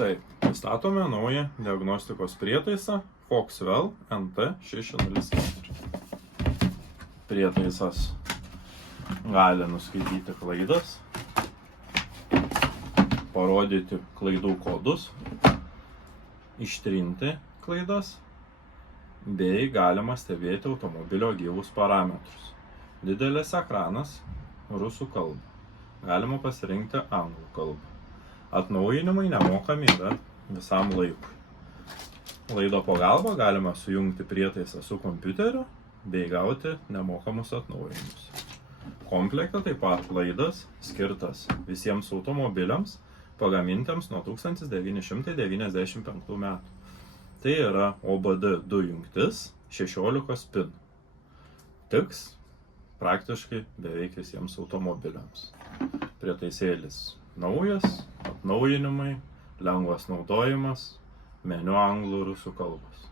Taip, pristatome naują diagnostikos prietaisą Foxwell NT604. Prietaisas gali nuskaityti klaidas, parodyti klaidų kodus, ištrinti klaidas, bei galima stebėti automobilio gyvus parametrus. Didelis ekranas rusų kalba. Galima pasirinkti anglų kalbą. Atnaujinimai nemokami yra visam laikui. Laido pagalba galima sujungti prietaisą su kompiuteriu bei gauti nemokamus atnaujinimus. Komplekte taip pat laidas skirtas visiems automobiliams pagamintiems nuo 1995 metų. Tai yra OBD2 jungtis 16 spinų. Tiks praktiškai beveik visiems automobiliams. Prietaisėlis naujas, atnaujinimai, lengvas naudojimas, meniu anglų rusų kalbos.